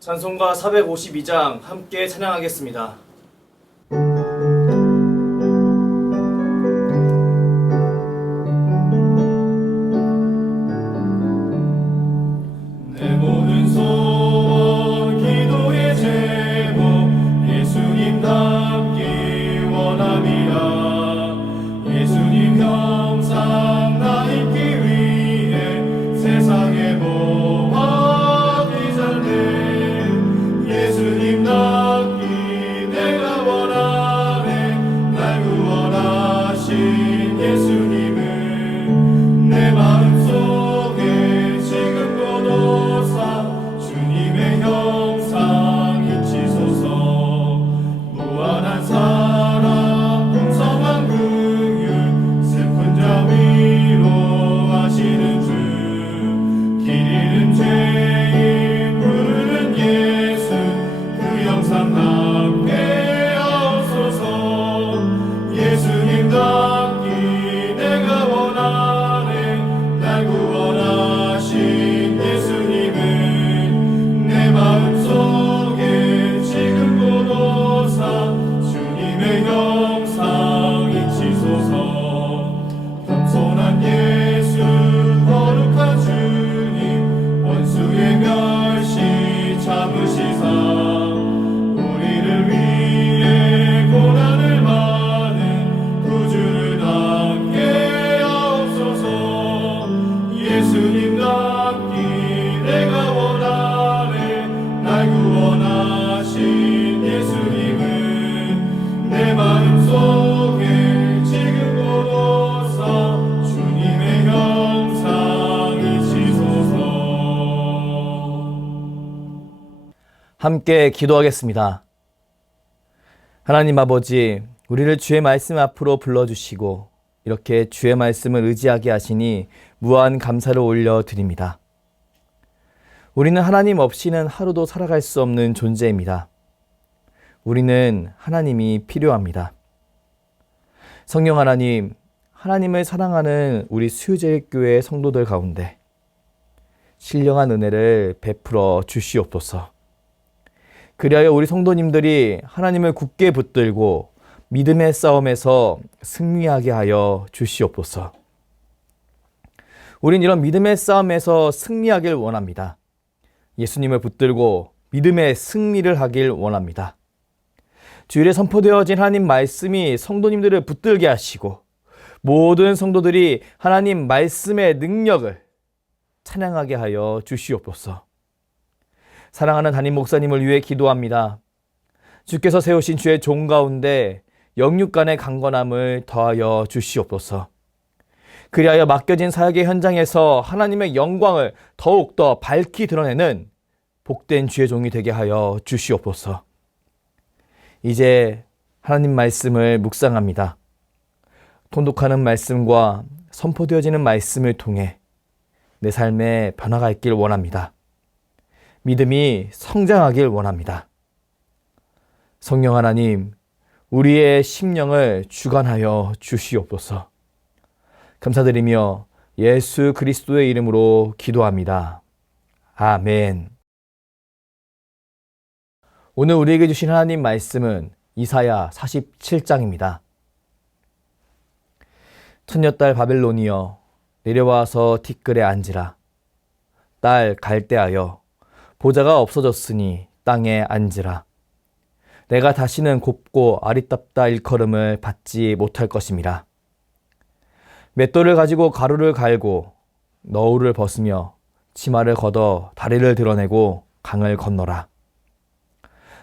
찬송가 452장 함께 찬양하겠습니다. 내 모든 소원 기도의 제목 예수님 닮기 원함이라. 예수님 형상 나 입기 위해 세상의 모험이 잘돼. 예수님 닮기 내가 원하네. 날 구원하신 예수님을 내 마음속에 지금 고도사 주님의 형상 잊히소서. 무한한 사랑 풍성한 긍휼 슬픈 자 위로하시는 주. 길 잃은 죄인 부르는 예수 그 형상 함께 하옵소서. 예수님 닮기 내가 원하네. 날 구원하신 예수님을 내 마음속에 지금 고도사 주님의 형상 잊히소서. 겸손한 예수 거룩한 주님 원수의 멸시 참으시사 우리를 위해 고난을 받은 구주를 함께 하옵소서. 예수님 닮기 내가 원하네. 날 구원하신 예수님은 내 마음속에 지금 고도사 주님의 형상 잊히소서. 함께 기도하겠습니다. 하나님 아버지, 우리를 주의 말씀 앞으로 불러주시고 이렇게 주의 말씀을 의지하게 하시니 무한 감사를 올려드립니다. 우리는 하나님 없이는 하루도 살아갈 수 없는 존재입니다. 우리는 하나님이 필요합니다. 성령 하나님, 하나님을 사랑하는 우리 수유제일교회 성도들 가운데 신령한 은혜를 베풀어 주시옵소서. 그리하여 우리 성도님들이 하나님을 굳게 붙들고 믿음의 싸움에서 승리하게 하여 주시옵소서. 우린 이런 믿음의 싸움에서 승리하길 원합니다. 예수님을 붙들고 믿음의 승리를 하길 원합니다. 주일에 선포되어진 하나님 말씀이 성도님들을 붙들게 하시고 모든 성도들이 하나님 말씀의 능력을 찬양하게 하여 주시옵소서. 사랑하는 담임 목사님을 위해 기도합니다. 주께서 세우신 주의 종 가운데 영육간의 강건함을 더하여 주시옵소서. 그리하여 맡겨진 사역의 현장에서 하나님의 영광을 더욱더 밝히 드러내는 복된 주의 종이 되게 하여 주시옵소서. 이제 하나님 말씀을 묵상합니다. 통독하는 말씀과 선포되어지는 말씀을 통해 내 삶에 변화가 있길 원합니다. 믿음이 성장하길 원합니다. 성령 하나님, 우리의 심령을 주관하여 주시옵소서. 감사드리며 예수 그리스도의 이름으로 기도합니다. 아멘. 오늘 우리에게 주신 하나님 말씀은 이사야 47장입니다. 처녀딸 바벨론이여 내려와서 티끌에 앉으라. 딸 갈대하여 보좌가 없어졌으니 땅에 앉으라. 내가 다시는 곱고 아리따다 일컬음을 받지 못할 것임이라. 맷돌을 가지고 가루를 갈고 너울을 벗으며 치마를 걷어 다리를 드러내고 강을 건너라.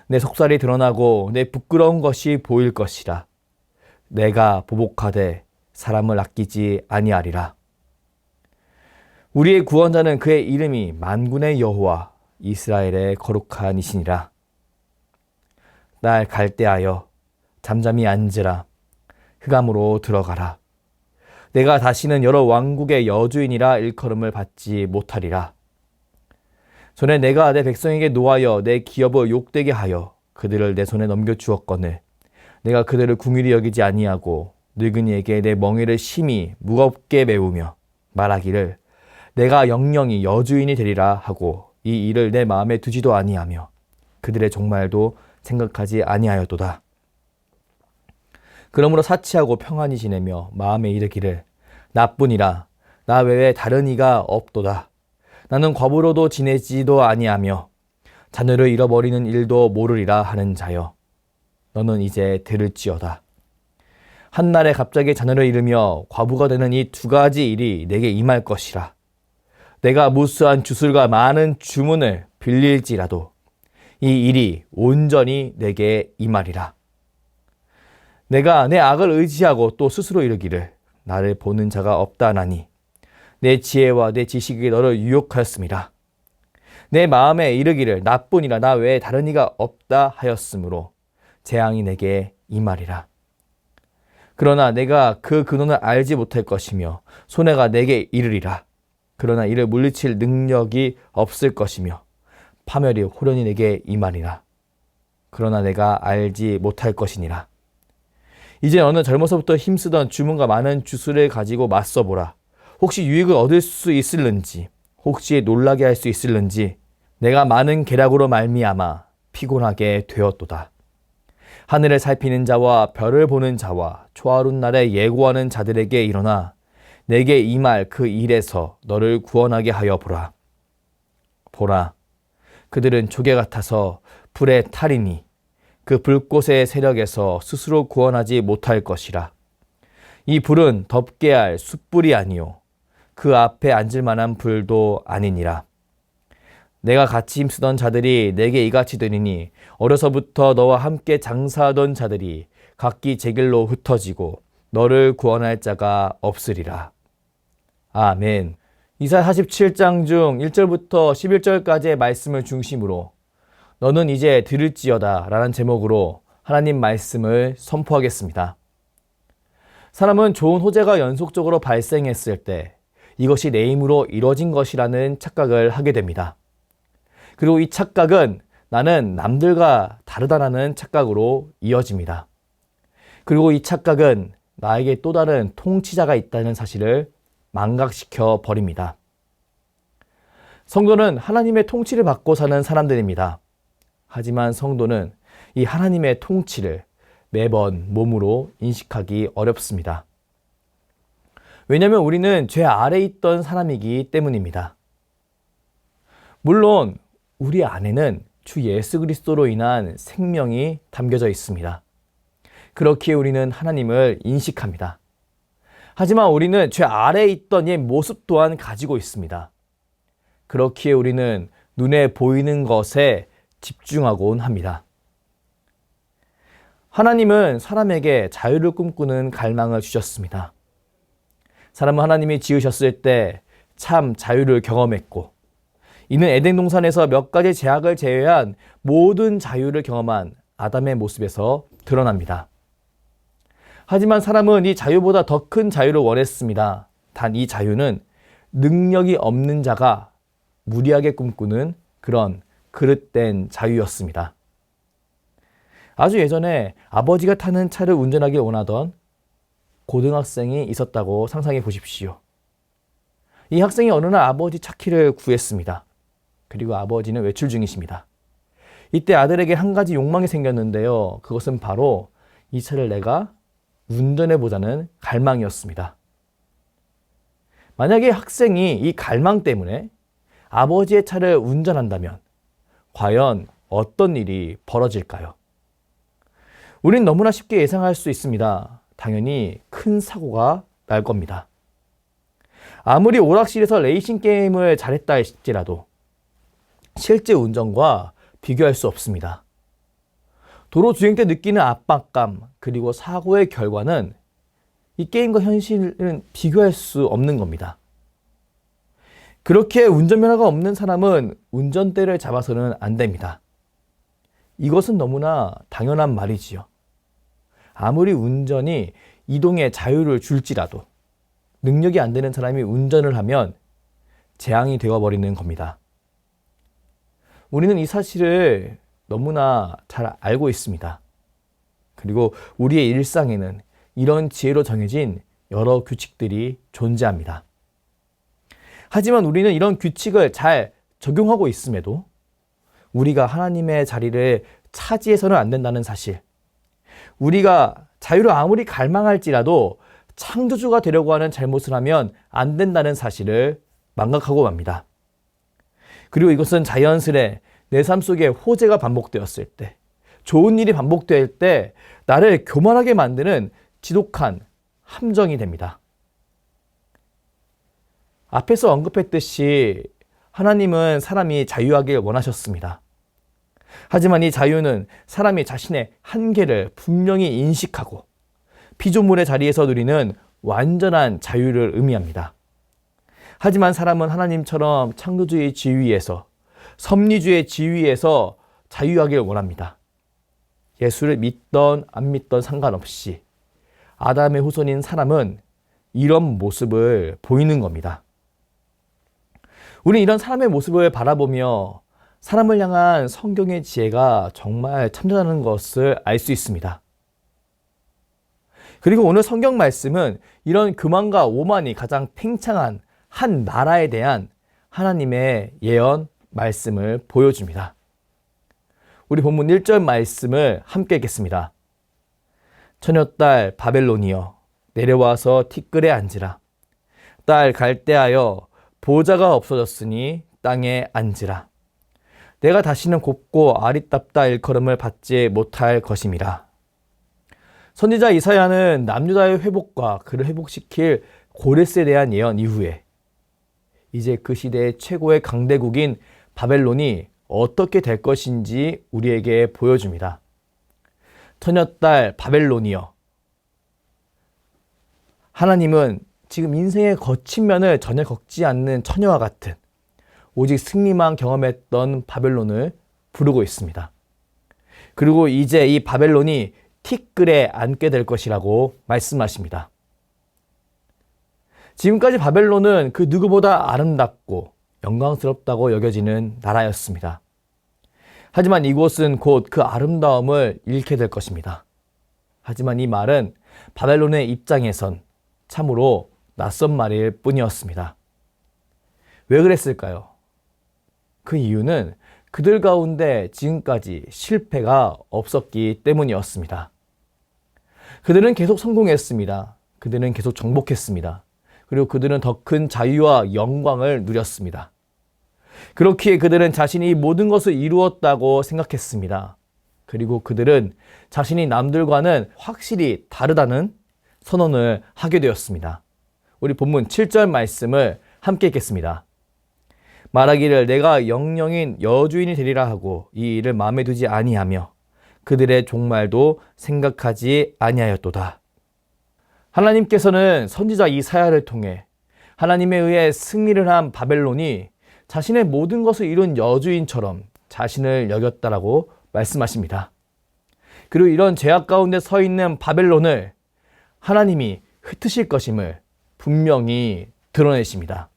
내 속살이 드러나고 내 부끄러운 것이 보일 것이라. 내가 보복하되 사람을 아끼지 아니하리라. 우리의 구원자는 그의 이름이 만군의 여호와 이스라엘의 거룩한 이시니라. 날 갈대하여 잠잠히 앉으라. 흑암으로 들어가라. 내가 다시는 여러 왕국의 여주인이라 일컬음을 받지 못하리라. 전에 내가 내 백성에게 노하여 내 기업을 욕되게 하여 그들을 내 손에 넘겨주었거늘 내가 그들을 궁휼히 여기지 아니하고 늙은이에게 내 멍에를 심히 무겁게 메우며 말하기를 내가 영영이 여주인이 되리라 하고 이 일을 내 마음에 두지도 아니하며 그들의 종말도 생각하지 아니하였도다. 그러므로 사치하고 평안히 지내며 마음에 이르기를 나뿐이라 나 외에 다른 이가 없도다. 나는 과부로도 지내지도 아니하며 자녀를 잃어버리는 일도 모르리라 하는 자여. 너는 이제 들을지어다. 한날에 갑자기 자녀를 잃으며 과부가 되는 이 두 가지 일이 내게 임할 것이라. 내가 무수한 주술과 많은 주문을 빌릴지라도 이 일이 온전히 내게 임하리라. 내가 내 악을 의지하고 또 스스로 이르기를 나를 보는 자가 없다나니 내 지혜와 내 지식이 너를 유혹하였음이라. 내 마음에 이르기를 나뿐이라 나 외에 다른 이가 없다 하였으므로 재앙이 내게 임하리라. 그러나 내가 그 근원을 알지 못할 것이며 손해가 내게 이르리라. 그러나 이를 물리칠 능력이 없을 것이며 파멸이 호련히 내게 임하리라. 그러나 내가 알지 못할 것이니라. 이제 너는 젊어서부터 힘쓰던 주문과 많은 주술을 가지고 맞서보라. 혹시 유익을 얻을 수 있을는지, 혹시 놀라게 할 수 있을는지 내가 많은 계략으로 말미암아 피곤하게 되었도다. 하늘을 살피는 자와 별을 보는 자와 초하룻 날에 예고하는 자들에게 일어나 내게 임할 그 일에서 너를 구원하게 하여 보라. 보라, 그들은 조개 같아서 불에 타리니 그 불꽃의 세력에서 스스로 구원하지 못할 것이라. 이 불은 덮게 할 숯불이 아니요 그 앞에 앉을 만한 불도 아니니라. 내가 같이 힘쓰던 자들이 내게 이같이 되리니 어려서부터 너와 함께 장사하던 자들이 각기 제 길로 흩어지고 너를 구원할 자가 없으리라. 아멘. 이사야 47장 중 1절부터 11절까지의 말씀을 중심으로 너는 이제 들을지어다 라는 제목으로 하나님 말씀을 선포하겠습니다. 사람은 좋은 호재가 연속적으로 발생했을 때 이것이 내 힘으로 이루어진 것이라는 착각을 하게 됩니다. 그리고 이 착각은 나는 남들과 다르다라는 착각으로 이어집니다. 그리고 이 착각은 나에게 또 다른 통치자가 있다는 사실을 망각시켜 버립니다. 성도는 하나님의 통치를 받고 사는 사람들입니다. 하지만 성도는 이 하나님의 통치를 매번 몸으로 인식하기 어렵습니다. 왜냐하면 우리는 죄 아래에 있던 사람이기 때문입니다. 물론 우리 안에는 주 예수 그리스도로 인한 생명이 담겨져 있습니다. 그렇기에 우리는 하나님을 인식합니다. 하지만 우리는 죄 아래에 있던 옛 모습 또한 가지고 있습니다. 그렇기에 우리는 눈에 보이는 것에 집중하곤 합니다. 하나님은 사람에게 자유를 꿈꾸는 갈망을 주셨습니다. 사람은 하나님이 지으셨을 때 참 자유를 경험했고 이는 에덴 동산에서 몇 가지 제약을 제외한 모든 자유를 경험한 아담의 모습에서 드러납니다. 하지만 사람은 이 자유보다 더 큰 자유를 원했습니다. 단 이 자유는 능력이 없는 자가 무리하게 꿈꾸는 그런 그릇된 자유였습니다. 아주 예전에 아버지가 타는 차를 운전하길 원하던 고등학생이 있었다고 상상해 보십시오. 이 학생이 어느 날 아버지 차키를 구했습니다. 그리고 아버지는 외출 중이십니다. 이때 아들에게 한 가지 욕망이 생겼는데요. 그것은 바로 이 차를 내가 운전해보자는 갈망이었습니다. 만약에 학생이 이 갈망 때문에 아버지의 차를 운전한다면 과연 어떤 일이 벌어질까요? 우린 너무나 쉽게 예상할 수 있습니다. 당연히 큰 사고가 날 겁니다. 아무리 오락실에서 레이싱 게임을 잘했다 할지라도 실제 운전과 비교할 수 없습니다. 도로 주행 때 느끼는 압박감 그리고 사고의 결과는 이 게임과 현실은 비교할 수 없는 겁니다. 그렇게 운전면허가 없는 사람은 운전대를 잡아서는 안 됩니다. 이것은 너무나 당연한 말이지요. 아무리 운전이 이동의 자유를 줄지라도 능력이 안 되는 사람이 운전을 하면 재앙이 되어버리는 겁니다. 우리는 이 사실을 너무나 잘 알고 있습니다. 그리고 우리의 일상에는 이런 지혜로 정해진 여러 규칙들이 존재합니다. 하지만 우리는 이런 규칙을 잘 적용하고 있음에도 우리가 하나님의 자리를 차지해서는 안 된다는 사실, 우리가 자유를 아무리 갈망할지라도 창조주가 되려고 하는 잘못을 하면 안 된다는 사실을 망각하고 맙니다. 그리고 이것은 자연스레 내 삶 속에 호재가 반복되었을 때, 좋은 일이 반복될 때 나를 교만하게 만드는 지독한 함정이 됩니다. 앞에서 언급했듯이 하나님은 사람이 자유하길 원하셨습니다. 하지만 이 자유는 사람이 자신의 한계를 분명히 인식하고 피조물의 자리에서 누리는 완전한 자유를 의미합니다. 하지만 사람은 하나님처럼 창조주의 지위에서, 섭리주의 지위에서 자유하길 원합니다. 예수를 믿던 안 믿던 상관없이 아담의 후손인 사람은 이런 모습을 보이는 겁니다. 우리는 이런 사람의 모습을 바라보며 사람을 향한 성경의 지혜가 정말 참되다는 것을 알 수 있습니다. 그리고 오늘 성경 말씀은 이런 교만과 오만이 가장 팽창한 한 나라에 대한 하나님의 예언 말씀을 보여줍니다. 우리 본문 1절 말씀을 함께 읽겠습니다. 처녀딸 바벨론이여 내려와서 티끌에 앉으라. 딸 갈대하여 보좌가 없어졌으니 땅에 앉으라. 내가 다시는 곱고 아리따다 일컬음을 받지 못할 것임이라. 선지자 이사야는 남유다의 회복과 그를 회복시킬 고레스에 대한 예언 이후에 이제 그 시대의 최고의 강대국인 바벨론이 어떻게 될 것인지 우리에게 보여줍니다. 처녀딸 바벨론이여. 하나님은 지금 인생의 거친 면을 전혀 겪지 않는 처녀와 같은 오직 승리만 경험했던 바벨론을 부르고 있습니다. 그리고 이제 이 바벨론이 티끌에 앉게 될 것이라고 말씀하십니다. 지금까지 바벨론은 그 누구보다 아름답고 영광스럽다고 여겨지는 나라였습니다. 하지만 이곳은 곧 그 아름다움을 잃게 될 것입니다. 하지만 이 말은 바벨론의 입장에선 참으로 낯선 말일 뿐이었습니다. 왜 그랬을까요? 그 이유는 그들 가운데 지금까지 실패가 없었기 때문이었습니다. 그들은 계속 성공했습니다. 그들은 계속 정복했습니다. 그리고 그들은 더 큰 자유와 영광을 누렸습니다. 그렇기에 그들은 자신이 모든 것을 이루었다고 생각했습니다. 그리고 그들은 자신이 남들과는 확실히 다르다는 선언을 하게 되었습니다. 우리 본문 7절 말씀을 함께 읽겠습니다. 말하기를 내가 영영인 여주인이 되리라 하고 이 일을 마음에 두지 아니하며 그들의 종말도 생각하지 아니하였도다. 하나님께서는 선지자 이사야를 통해 하나님에 의해 승리를 한 바벨론이 자신의 모든 것을 이룬 여주인처럼 자신을 여겼다라고 말씀하십니다. 그리고 이런 죄악 가운데 서 있는 바벨론을 하나님이 흩으실 것임을 분명히 드러내십니다.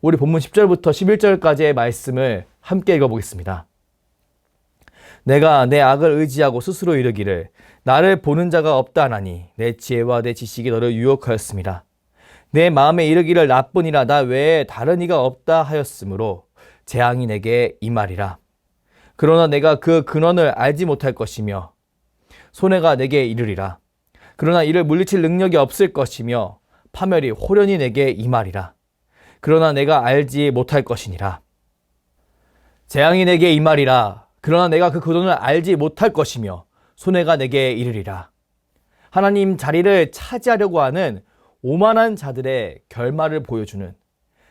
우리 본문 10절부터 11절까지의 말씀을 함께 읽어보겠습니다. 내가 내 악을 의지하고 스스로 이르기를 나를 보는 자가 없다 하나니 내 지혜와 내 지식이 너를 유혹하였습니다. 내 마음에 이르기를 나뿐이라 나 외에 다른 이가 없다 하였으므로 재앙이 내게 임하리라. 그러나 내가 그 근원을 알지 못할 것이며 손해가 내게 이르리라. 그러나 이를 물리칠 능력이 없을 것이며 파멸이 호련히 내게 임하리라. 그러나 내가 알지 못할 것이니라. 재앙이 내게 임하리라. 그러나 내가 그 근원을 알지 못할 것이며 손해가 내게 이르리라. 하나님 자리를 차지하려고 하는 오만한 자들의 결말을 보여주는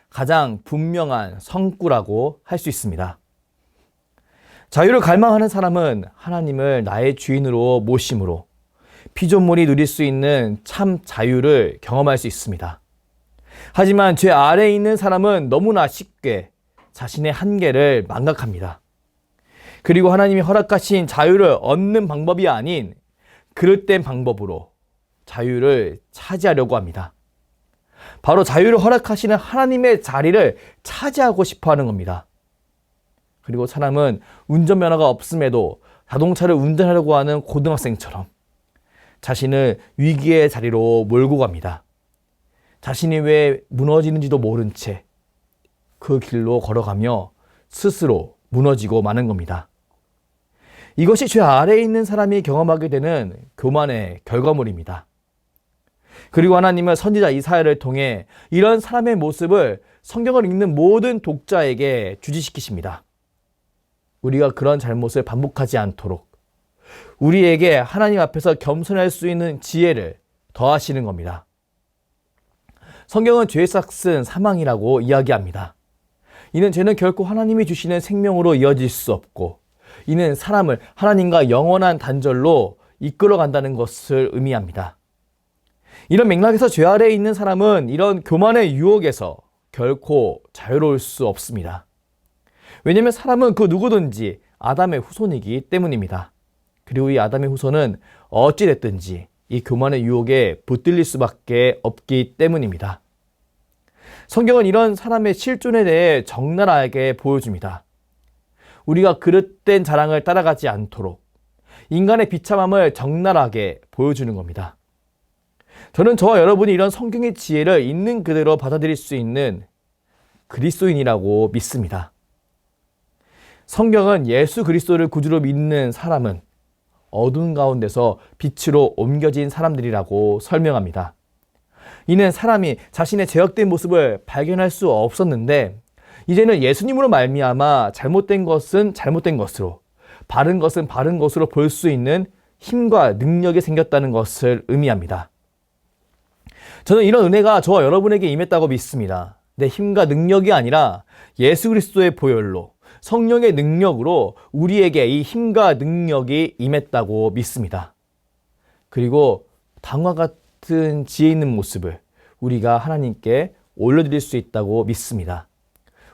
가장 분명한 성구라고 할 수 있습니다. 자유를 갈망하는 사람은 하나님을 나의 주인으로 모심으로 피조물이 누릴 수 있는 참 자유를 경험할 수 있습니다. 하지만 죄 아래에 있는 사람은 너무나 쉽게 자신의 한계를 망각합니다. 그리고 하나님이 허락하신 자유를 얻는 방법이 아닌 그릇된 방법으로 자유를 차지하려고 합니다. 바로 자유를 허락하시는 하나님의 자리를 차지하고 싶어 하는 겁니다. 그리고 사람은 운전면허가 없음에도 자동차를 운전하려고 하는 고등학생처럼 자신을 위기의 자리로 몰고 갑니다. 자신이 왜 무너지는지도 모른 채 그 길로 걸어가며 스스로 무너지고 마는 겁니다. 이것이 죄 아래에 있는 사람이 경험하게 되는 교만의 결과물입니다. 그리고 하나님은 선지자 이사야를 통해 이런 사람의 모습을 성경을 읽는 모든 독자에게 주지시키십니다. 우리가 그런 잘못을 반복하지 않도록 우리에게 하나님 앞에서 겸손할 수 있는 지혜를 더하시는 겁니다. 성경은 죄의 삭은 사망이라고 이야기합니다. 이는 죄는 결코 하나님이 주시는 생명으로 이어질 수 없고, 이는 사람을 하나님과 영원한 단절로 이끌어간다는 것을 의미합니다. 이런 맥락에서 죄 아래에 있는 사람은 이런 교만의 유혹에서 결코 자유로울 수 없습니다. 왜냐하면 사람은 그 누구든지 아담의 후손이기 때문입니다. 그리고 이 아담의 후손은 어찌됐든지 이 교만의 유혹에 붙들릴 수밖에 없기 때문입니다. 성경은 이런 사람의 실존에 대해 적나라하게 보여줍니다. 우리가 그릇된 자랑을 따라가지 않도록 인간의 비참함을 적나라하게 보여주는 겁니다. 저는 저와 여러분이 이런 성경의 지혜를 있는 그대로 받아들일 수 있는 그리스도인이라고 믿습니다. 성경은 예수 그리스도를 구주로 믿는 사람은 어두운 가운데서 빛으로 옮겨진 사람들이라고 설명합니다. 이는 사람이 자신의 죄악된 모습을 발견할 수 없었는데 이제는 예수님으로 말미암아 잘못된 것은 잘못된 것으로, 바른 것은 바른 것으로 볼 수 있는 힘과 능력이 생겼다는 것을 의미합니다. 저는 이런 은혜가 저와 여러분에게 임했다고 믿습니다. 내 힘과 능력이 아니라 예수 그리스도의 보혈로, 성령의 능력으로 우리에게 이 힘과 능력이 임했다고 믿습니다. 그리고 다음과 같은 지혜 있는 모습을 우리가 하나님께 올려드릴 수 있다고 믿습니다.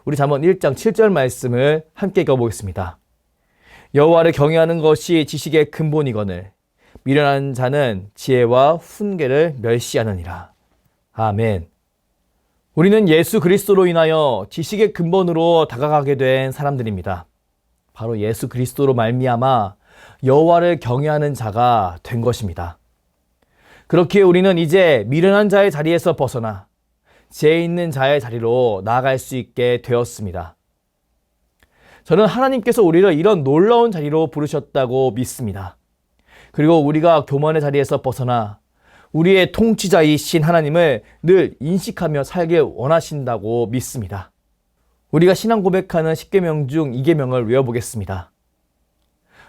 우리 잠언 1장 7절 말씀을 함께 읽어보겠습니다. 여호와를 경외하는 것이 지식의 근본이거늘 미련한 자는 지혜와 훈계를 멸시하느니라. 아멘. 우리는 예수 그리스도로 인하여 지식의 근본으로 다가가게 된 사람들입니다. 바로 예수 그리스도로 말미암아 여호와를 경외하는 자가 된 것입니다. 그렇기에 우리는 이제 미련한 자의 자리에서 벗어나 지혜 있는 자의 자리로 나아갈 수 있게 되었습니다. 저는 하나님께서 우리를 이런 놀라운 자리로 부르셨다고 믿습니다. 그리고 우리가 교만의 자리에서 벗어나 우리의 통치자이신 하나님을 늘 인식하며 살길 원하신다고 믿습니다. 우리가 신앙 고백하는 10계명 중 2계명을 외워보겠습니다.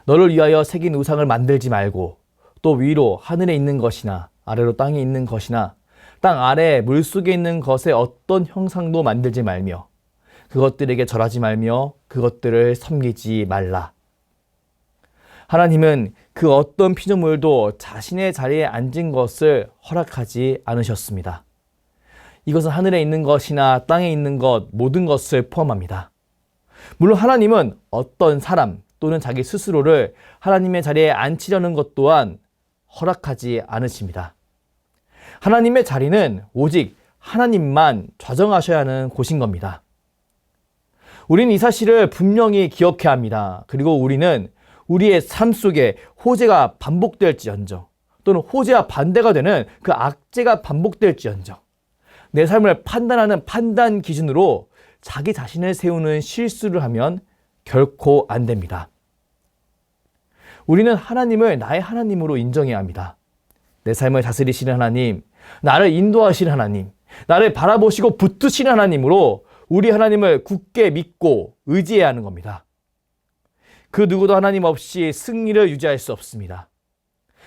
너를 위하여 새긴 우상을 만들지 말고 또 위로 하늘에 있는 것이나 아래로 땅에 있는 것이나 땅 아래 물속에 있는 것의 어떤 형상도 만들지 말며 그것들에게 절하지 말며 그것들을 섬기지 말라. 하나님은 그 어떤 피조물도 자신의 자리에 앉은 것을 허락하지 않으셨습니다. 이것은 하늘에 있는 것이나 땅에 있는 것 모든 것을 포함합니다. 물론 하나님은 어떤 사람 또는 자기 스스로를 하나님의 자리에 앉히려는 것 또한 허락하지 않으십니다. 하나님의 자리는 오직 하나님만 좌정하셔야 하는 곳인 겁니다. 우리는 이 사실을 분명히 기억해야 합니다. 그리고 우리는 우리의 삶 속에 호재가 반복될지언정 또는 호재와 반대가 되는 그 악재가 반복될지언정 내 삶을 판단하는 판단 기준으로 자기 자신을 세우는 실수를 하면 결코 안 됩니다. 우리는 하나님을 나의 하나님으로 인정해야 합니다. 내 삶을 다스리시는 하나님, 나를 인도하시는 하나님, 나를 바라보시고 붙드시는 하나님으로 우리 하나님을 굳게 믿고 의지해야 하는 겁니다. 그 누구도 하나님 없이 승리를 유지할 수 없습니다.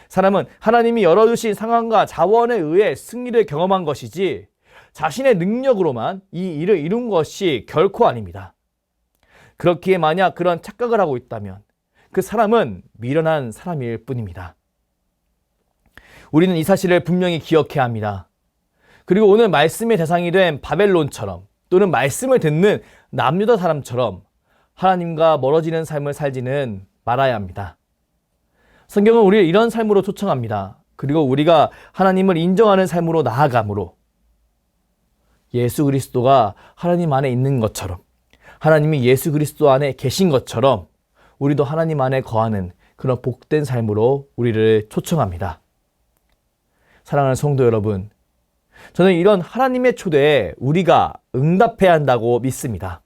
사람은 하나님이 열어주신 상황과 자원에 의해 승리를 경험한 것이지 자신의 능력으로만 이 일을 이룬 것이 결코 아닙니다. 그렇기에 만약 그런 착각을 하고 있다면 그 사람은 미련한 사람일 뿐입니다. 우리는 이 사실을 분명히 기억해야 합니다. 그리고 오늘 말씀의 대상이 된 바벨론처럼 또는 말씀을 듣는 남유다 사람처럼 하나님과 멀어지는 삶을 살지는 말아야 합니다. 성경은 우리를 이런 삶으로 초청합니다. 그리고 우리가 하나님을 인정하는 삶으로 나아가므로 예수 그리스도가 하나님 안에 있는 것처럼 하나님이 예수 그리스도 안에 계신 것처럼 우리도 하나님 안에 거하는 그런 복된 삶으로 우리를 초청합니다. 사랑하는 성도 여러분, 저는 이런 하나님의 초대에 우리가 응답해야 한다고 믿습니다.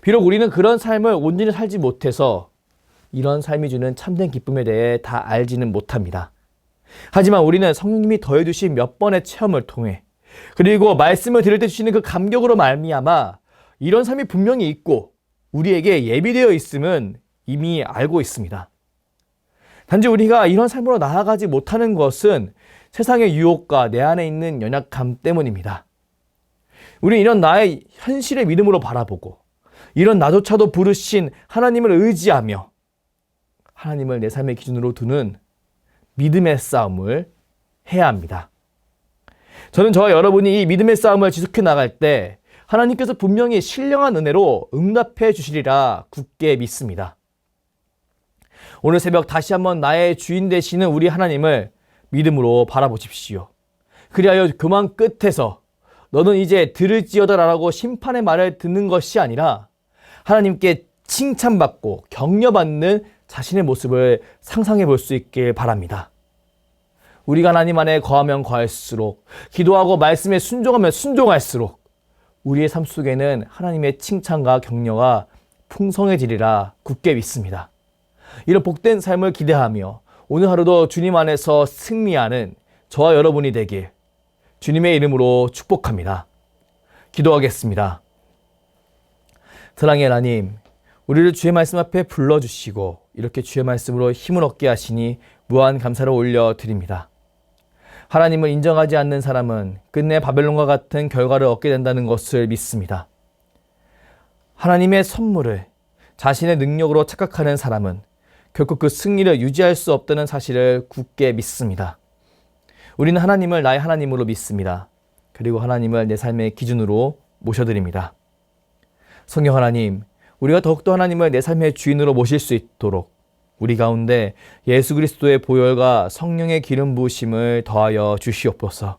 비록 우리는 그런 삶을 온전히 살지 못해서 이런 삶이 주는 참된 기쁨에 대해 다 알지는 못합니다. 하지만 우리는 성령님이 더해주신 몇 번의 체험을 통해 그리고 말씀을 들을 때 주시는 그 감격으로 말미암아 이런 삶이 분명히 있고 우리에게 예비되어 있음은 이미 알고 있습니다. 단지 우리가 이런 삶으로 나아가지 못하는 것은 세상의 유혹과 내 안에 있는 연약함 때문입니다. 우리는 이런 나의 현실의 믿음으로 바라보고 이런 나조차도 부르신 하나님을 의지하며 하나님을 내 삶의 기준으로 두는 믿음의 싸움을 해야 합니다. 저는 저와 여러분이 이 믿음의 싸움을 지속해 나갈 때 하나님께서 분명히 신령한 은혜로 응답해 주시리라 굳게 믿습니다. 오늘 새벽 다시 한번 나의 주인 되시는 우리 하나님을 믿음으로 바라보십시오. 그리하여 교만 끝에서 너는 이제 들을지어다라고 심판의 말을 듣는 것이 아니라 하나님께 칭찬받고 격려받는 자신의 모습을 상상해 볼 수 있길 바랍니다. 우리가 하나님 안에 거하면 거할수록 기도하고 말씀에 순종하면 순종할수록 우리의 삶 속에는 하나님의 칭찬과 격려가 풍성해지리라 굳게 믿습니다. 이런 복된 삶을 기대하며 오늘 하루도 주님 안에서 승리하는 저와 여러분이 되길 주님의 이름으로 축복합니다. 기도하겠습니다. 사랑의 하나님, 우리를 주의 말씀 앞에 불러주시고 이렇게 주의 말씀으로 힘을 얻게 하시니 무한 감사를 올려드립니다. 하나님을 인정하지 않는 사람은 끝내 바벨론과 같은 결과를 얻게 된다는 것을 믿습니다. 하나님의 선물을 자신의 능력으로 착각하는 사람은 결코 그 승리를 유지할 수 없다는 사실을 굳게 믿습니다. 우리는 하나님을 나의 하나님으로 믿습니다. 그리고 하나님을 내 삶의 기준으로 모셔드립니다. 성령 하나님, 우리가 더욱더 하나님을 내 삶의 주인으로 모실 수 있도록 우리 가운데 예수 그리스도의 보혈과 성령의 기름 부으심을 더하여 주시옵소서.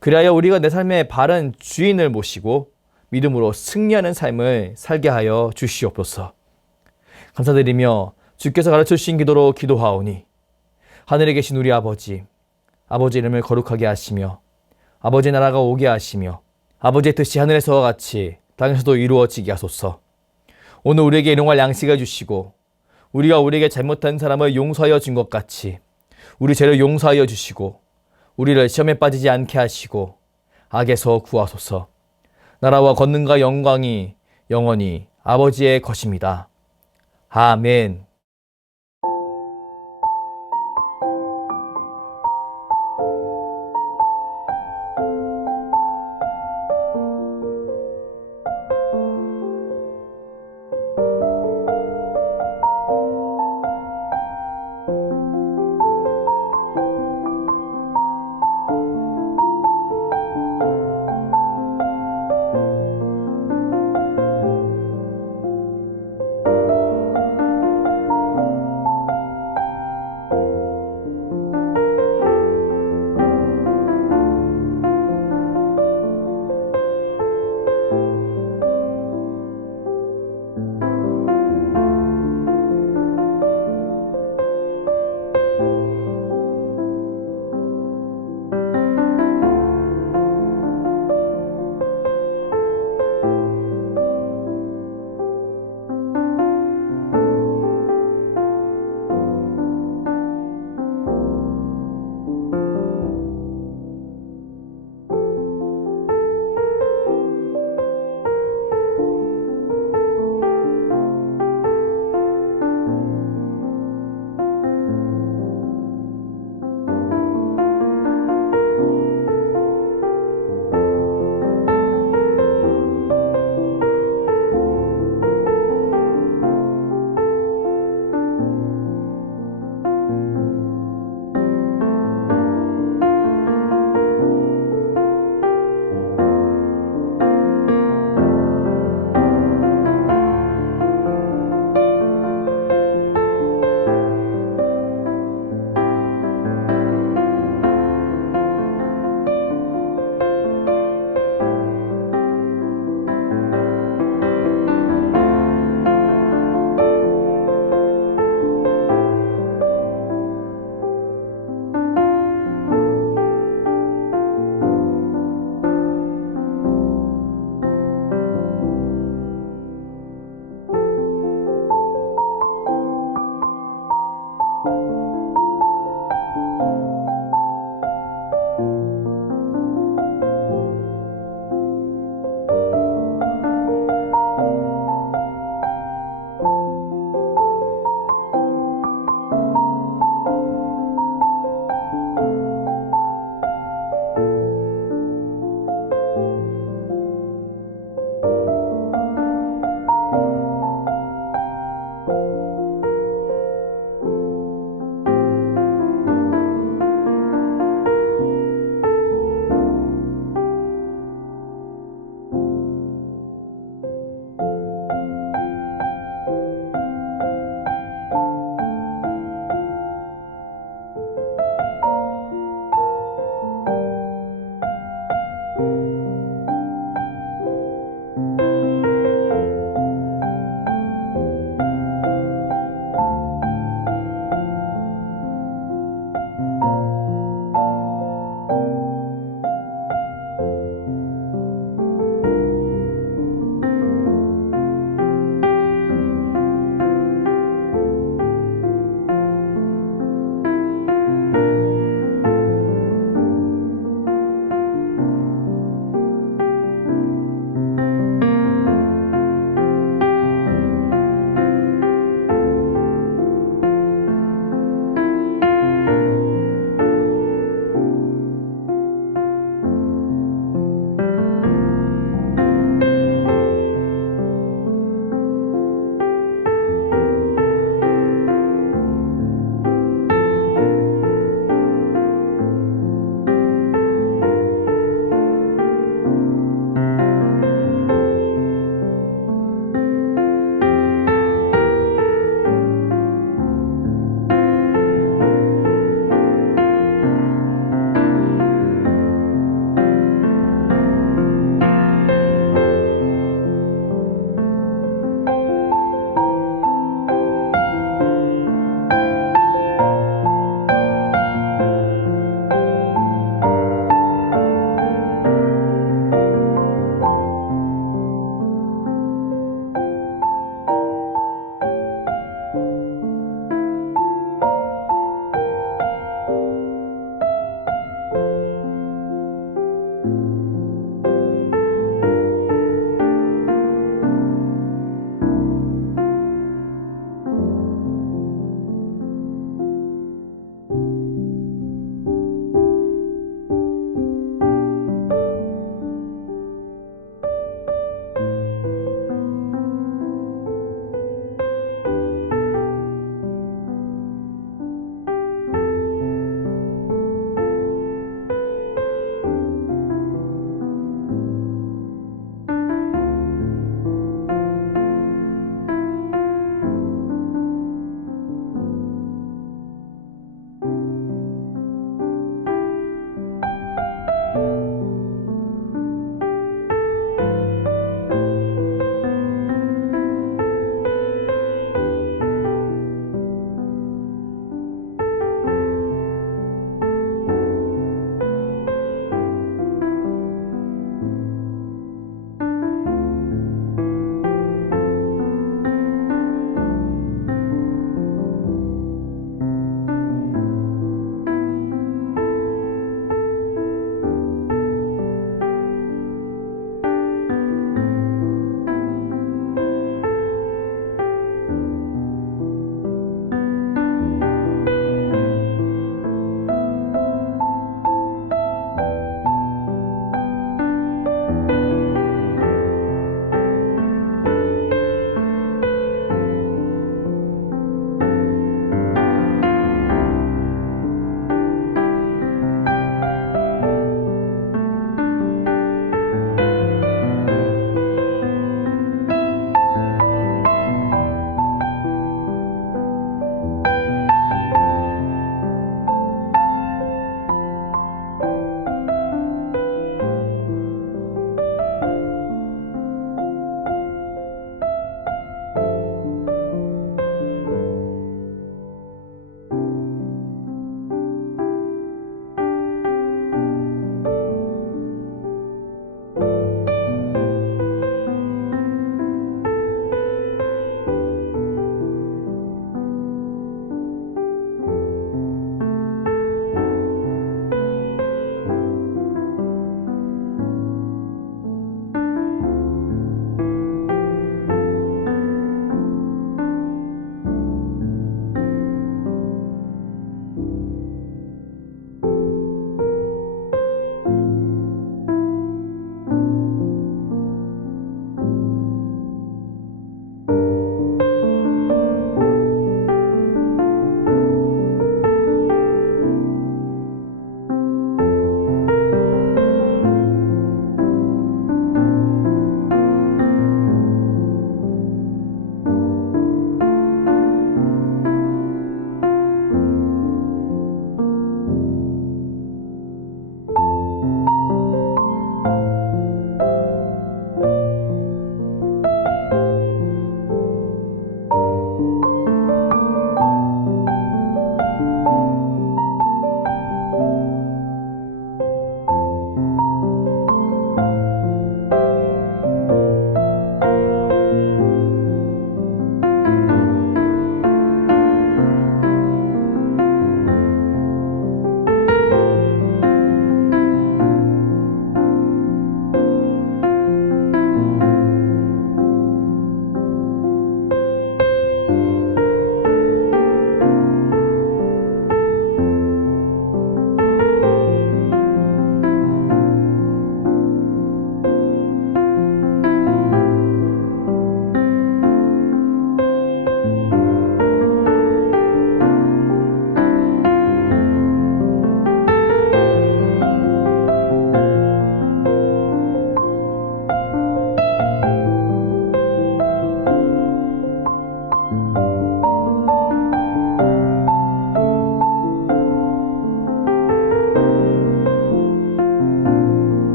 그리하여 우리가 내 삶의 바른 주인을 모시고 믿음으로 승리하는 삶을 살게 하여 주시옵소서. 감사드리며 주께서 가르쳐 주신 기도로 기도하오니 하늘에 계신 우리 아버지, 아버지 이름을 거룩하게 하시며 아버지의 나라가 오게 하시며 아버지의 뜻이 하늘에서와 같이 땅에서도 이루어지게 하소서. 오늘 우리에게 일용할 양식을 주시고 우리가 우리에게 잘못한 사람을 용서하여 준 것 같이 우리 죄를 용서하여 주시고 우리를 시험에 빠지지 않게 하시고 악에서 구하소서. 나라와 권능과 영광이 영원히 아버지의 것입니다. 아멘.